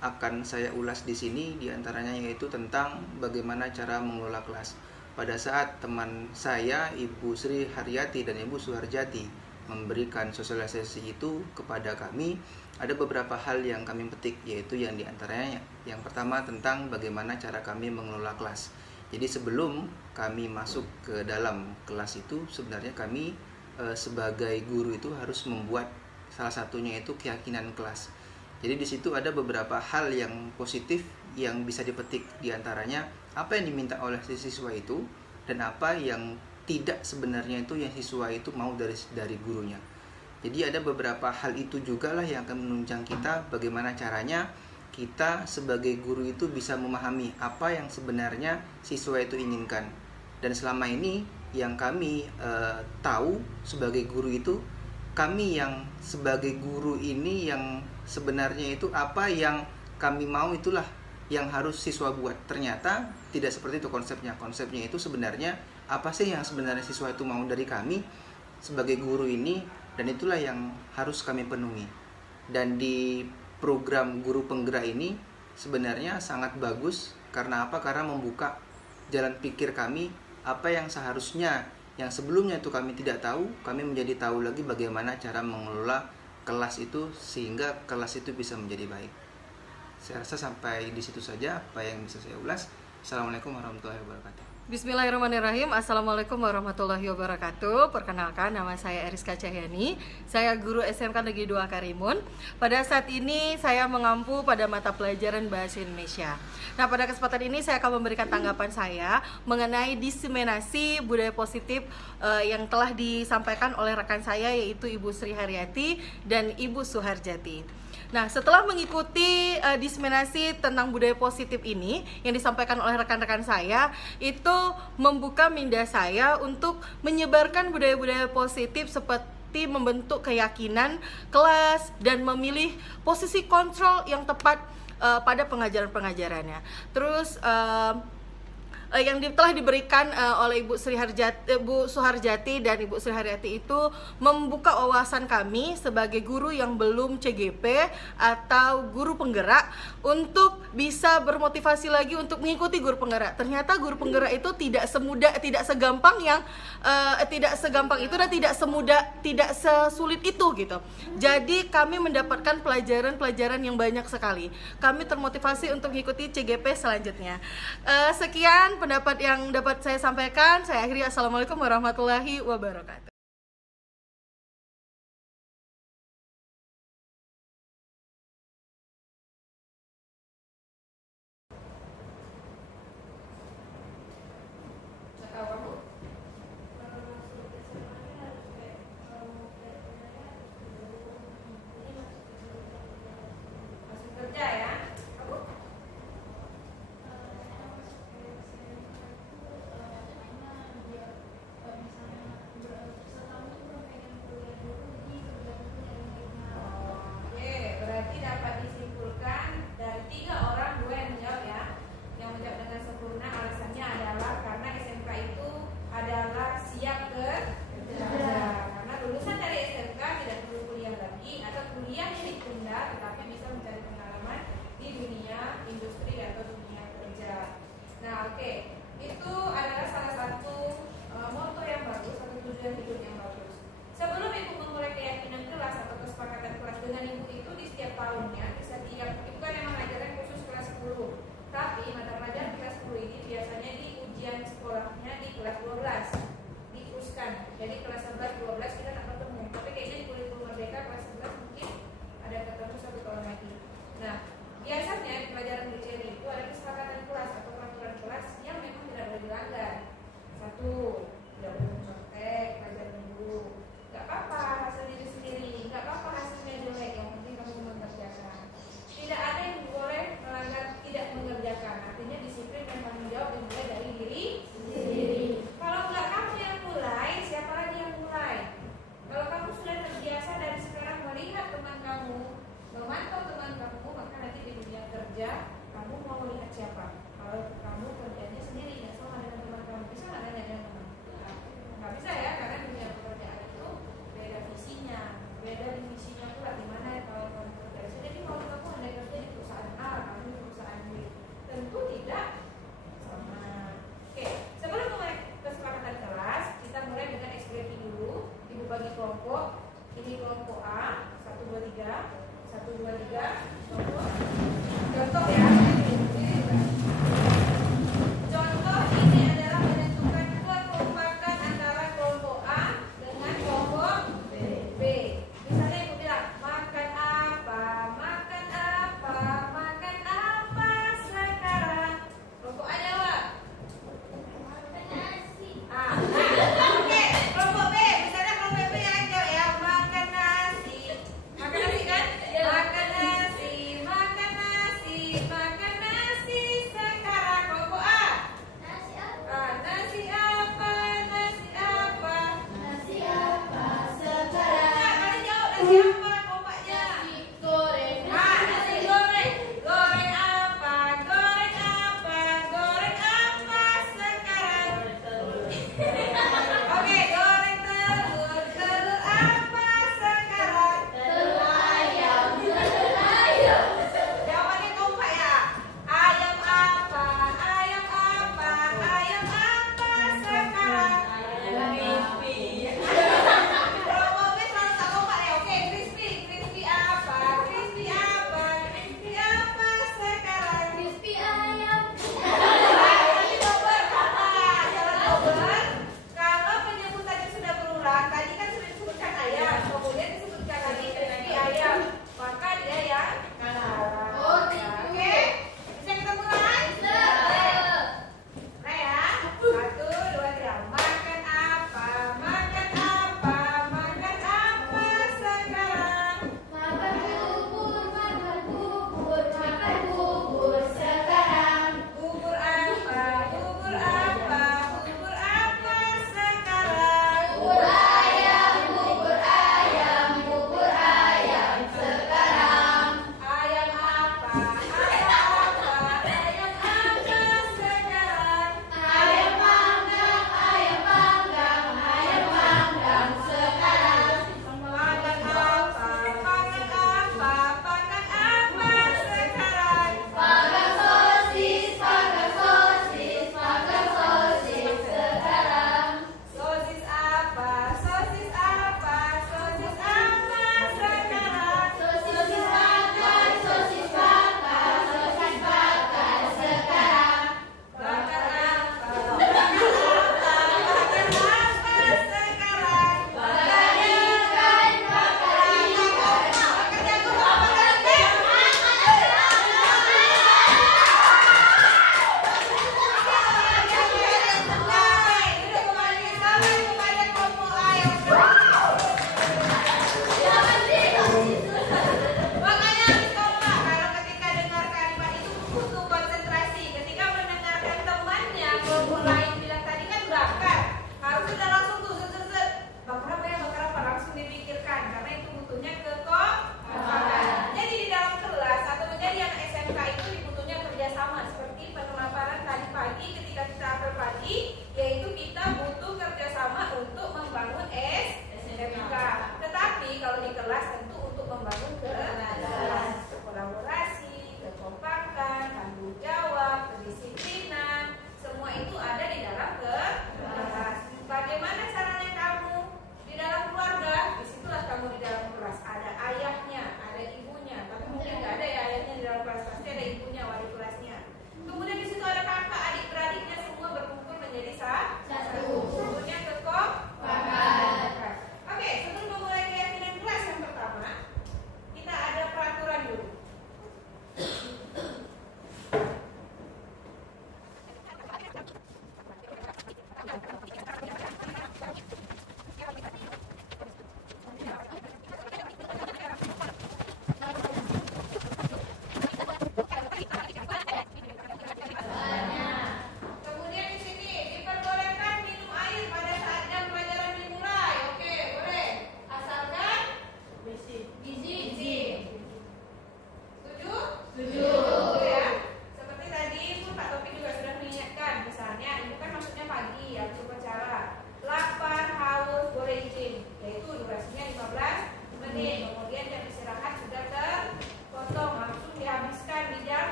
akan saya ulas di sini, diantaranya yaitu tentang bagaimana cara mengelola kelas. Pada saat teman saya, Ibu Sri Haryati dan Ibu Suharjati memberikan sosialisasi itu kepada kami, ada beberapa hal yang kami petik, yaitu yang diantaranya yang pertama tentang bagaimana cara kami mengelola kelas. Jadi sebelum kami masuk ke dalam kelas itu, sebenarnya kami sebagai guru itu harus membuat salah satunya itu keyakinan kelas. Jadi di situ ada beberapa hal yang positif yang bisa dipetik, diantaranya apa yang diminta oleh si siswa itu dan apa yang tidak sebenarnya itu yang siswa itu mau dari gurunya. Jadi ada beberapa hal itu juga lah yang akan menunjang kita bagaimana caranya kita sebagai guru itu bisa memahami apa yang sebenarnya siswa itu inginkan. Dan selama ini yang kami tahu sebagai guru itu, kami yang sebagai guru ini yang sebenarnya itu apa yang kami mau itulah yang harus siswa buat. Ternyata tidak seperti itu konsepnya. Konsepnya itu sebenarnya apa sih yang sebenarnya siswa itu mau dari kami sebagai guru ini, dan itulah yang harus kami penuhi. Dan di program guru penggerak ini sebenarnya sangat bagus. Karena apa? Karena membuka jalan pikir kami, apa yang seharusnya yang sebelumnya itu kami tidak tahu, kami menjadi tahu lagi bagaimana cara mengelola kelas itu sehingga kelas itu bisa menjadi baik. Saya rasa sampai di situ saja apa yang bisa saya ulas. Assalamualaikum warahmatullahi wabarakatuh. Bismillahirrahmanirrahim. Assalamualaikum warahmatullahi wabarakatuh. Perkenalkan, nama saya Eriska Cahyani. Saya guru SMK Negeri 2 Karimun. Pada saat ini saya mengampu pada mata pelajaran Bahasa Indonesia. Nah, pada kesempatan ini saya akan memberikan tanggapan saya mengenai diseminasi budaya positif yang telah disampaikan oleh rekan saya, yaitu Ibu Sri Haryati dan Ibu Suharjati. Nah, setelah mengikuti diseminasi tentang budaya positif ini yang disampaikan oleh rekan-rekan saya, itu membuka minda saya untuk menyebarkan budaya-budaya positif seperti membentuk keyakinan kelas dan memilih posisi kontrol yang tepat pada pengajaran-pengajarannya. Terus telah diberikan oleh Ibu Suharjati dan Ibu Sri Haryati itu membuka wawasan kami sebagai guru yang belum CGP atau guru penggerak untuk bisa bermotivasi lagi untuk mengikuti guru penggerak. Ternyata guru penggerak itu tidak segampang itu dan tidak sesulit itu gitu. Jadi kami mendapatkan pelajaran yang banyak sekali. Kami termotivasi untuk mengikuti CGP selanjutnya. Sekian pendapat yang dapat saya sampaikan. Saya akhiri. Assalamualaikum warahmatullahi wabarakatuh.